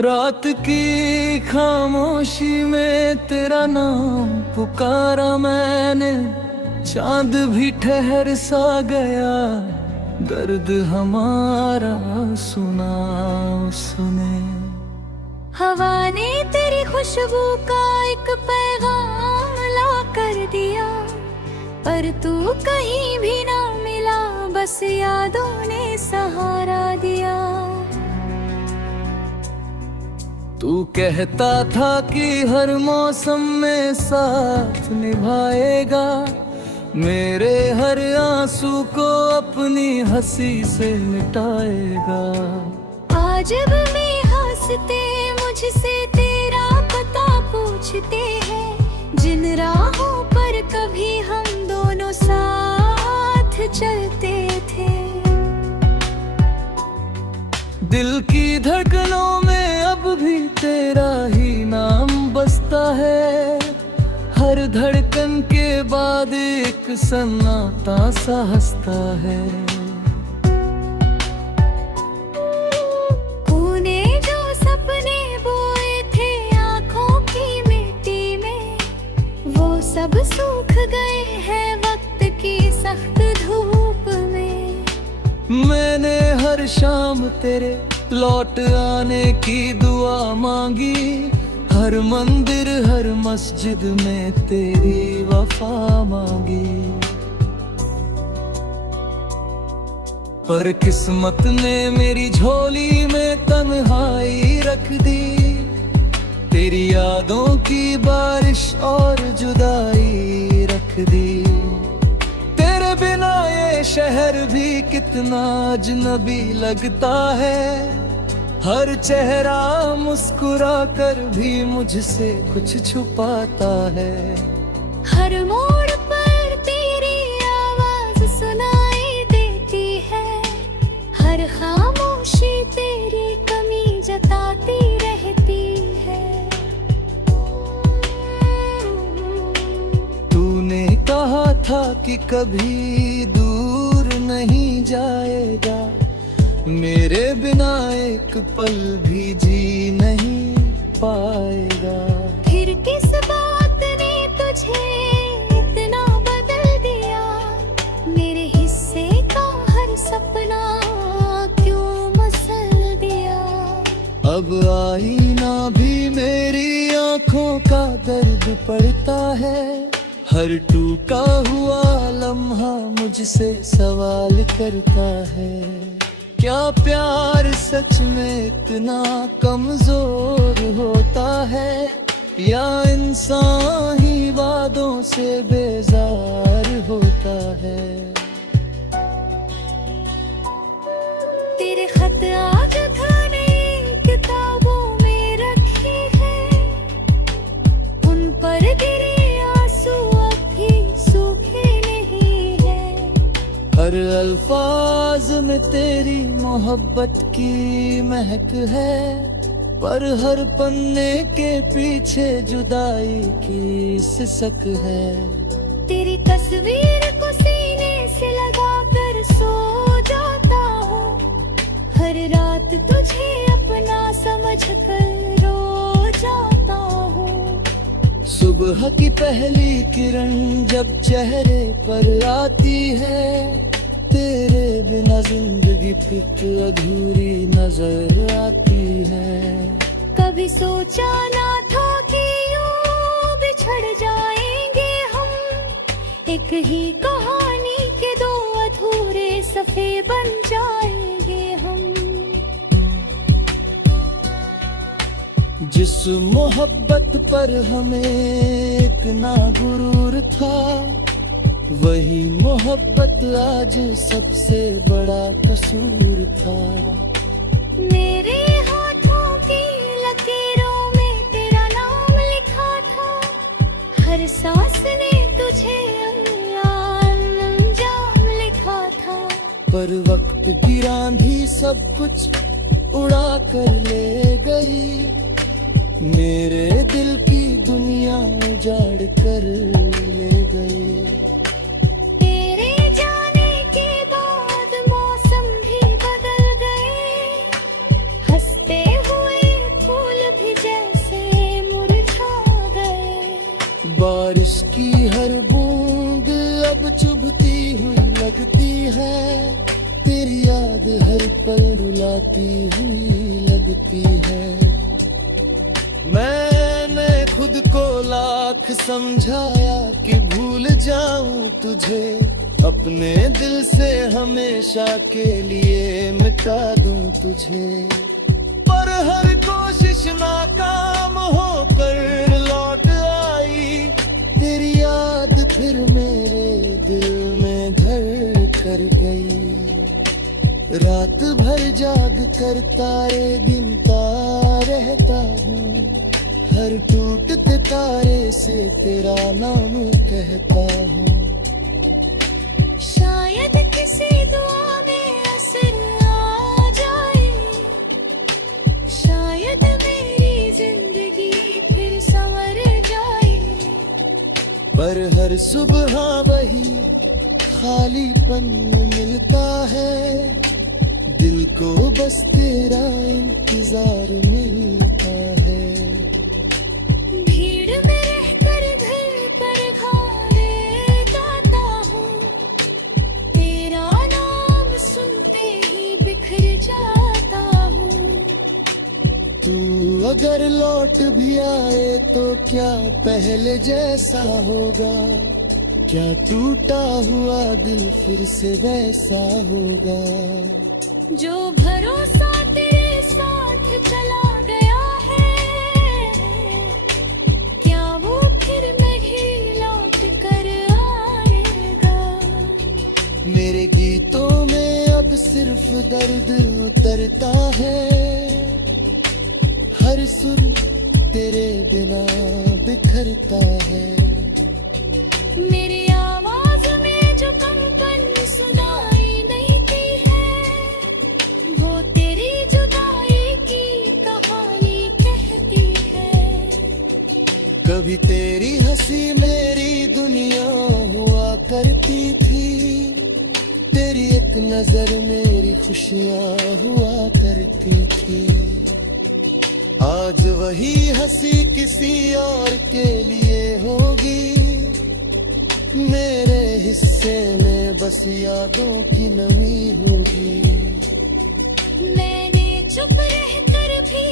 रात की खामोशी में तेरा नाम पुकारा मैंने, चांद भी ठहर सा गया, दर्द हमारा सुना उसने। हवा ने तेरी खुशबू का एक पैगाम ला कर दिया, पर तू कहीं भी ना मिला, बस यादों ने सहारा दिया। तू कहता था कि हर मौसम में साथ निभाएगा, मेरे हर आंसू को अपनी हंसी से मिटाएगा। आज भी हंसते मुझसे तेरा पता पूछते हैं, जिन राहों पर कभी हम दोनों साथ चलते थे। दिल की धड़कनों में अब भी तेरा ही नाम बसता है, हर धड़कन के बाद एक सन्नाटा सा हंसता है। तूने जो सपने बोए थे आँखों की मिट्टी में, वो सब सूख गए हैं वक्त की सख्त धूप में। मैंने हर शाम तेरे लौट आने की दुआ मांगी, हर मंदिर हर मस्जिद में तेरी वफा मांगी। पर किस्मत ने मेरी झोली में तन्हाई रख दी, तेरी यादों की बारिश और जुदाई रख दी। तेरे बिना ये शहर भी कितना अजनबी लगता है, हर चेहरा मुस्कुरा कर भी मुझसे कुछ छुपाता है। हर मोड़ पर तेरी आवाज सुनाई देती है, हर खामोशी तेरी कमी जताती रहती है। तूने कहा था कि कभी दूर नहीं जाएगा, मेरे बिना एक पल भी जी नहीं पाएगा। फिर किस बात ने तुझे इतना बदल दिया, मेरे हिस्से का हर सपना क्यों मसल दिया। अब आईना भी मेरी आंखों का दर्द पड़ता है, हर टूटा हुआ लम्हा मुझसे सवाल करता है। क्या प्यार सच में इतना कमजोर होता है, या इंसान ही वादों से बेजार होता है। तेरे खत आज थाने किताबों में रखे हैं, उन पर गिरे आंसू अब भी सूखे नहीं हैं। हर अल्फाज में तेरी मोहब्बत की महक है, पर हर पन्ने के पीछे जुदाई की सिसक है। तेरी तस्वीर को सीने से लगा कर सो जाता हूँ, हर रात तुझे अपना समझ कर रो जाता हूँ। सुबह की पहली किरण जब चेहरे पर आती है, तेरे बिना जिंदगी फिक अधूरी नजर आती है। कभी सोचा ना था कि यूं बिछड़ जाएंगे हम, एक ही कहानी के दो अधूरे सफे बन जाएंगे हम। जिस मोहब्बत पर हमें एक ना गुरूर था, वही मोहब्बत आज सबसे बड़ा कसूर था। मेरे हाथों की लकीरों में तेरा नाम लिखा था, हर सांस ने तुझे अंजाम लिखा था। पर वक्त की आंधी सब कुछ उड़ा कर ले गई, मेरे दिल की दुनिया उजाड़ कर ले गई। तेरे जाने के बाद मौसम भी बदल गए, हंसते हुए बहती हुई लगती है। मैंने खुद को लाख समझाया कि भूल जाऊं तुझे, अपने दिल से हमेशा के लिए मिटा दूं तुझे। पर हर कोशिश नाकाम होकर लौट आई, तेरी याद फिर मेरे दिल में घर कर गई। रात भर जाग कर तारे गिनता रहता हूँ, हर टूटते तारे से तेरा नाम कहता हूँ। शायद किसी दुआ में असर आ जाए, शायद मेरी जिंदगी फिर संवर जाए। पर हर सुबह वही खालीपन मिलता है, दिल को बस तेरा इंतजार मिलता है। भीड़ में रहकर घर पर गाने गाता हूँ, तेरा नाम सुनते ही बिखर जाता हूँ। तू अगर लौट भी आए तो क्या पहले जैसा होगा, क्या टूटा हुआ दिल फिर से वैसा होगा। जो भरोसा तेरे साथ चला गया है, क्या वो फिर नहीं लौट कर आएगा। मेरे गीतों में अब सिर्फ दर्द उतरता है, हर सुर तेरे बिना बिखरता है। मेरी आवाज में जो कंपन सुनाई नहीं दी है, वो तेरी जुदाई की कहानी कहती है। कभी तेरी हंसी मेरी दुनिया हुआ करती थी, तेरी एक नजर मेरी खुशियाँ हुआ करती थी। आज वही हंसी किसी और के लिए होगी, मेरे हिस्से में बस यादों की नमी होगी। मैंने चुप रहकर भी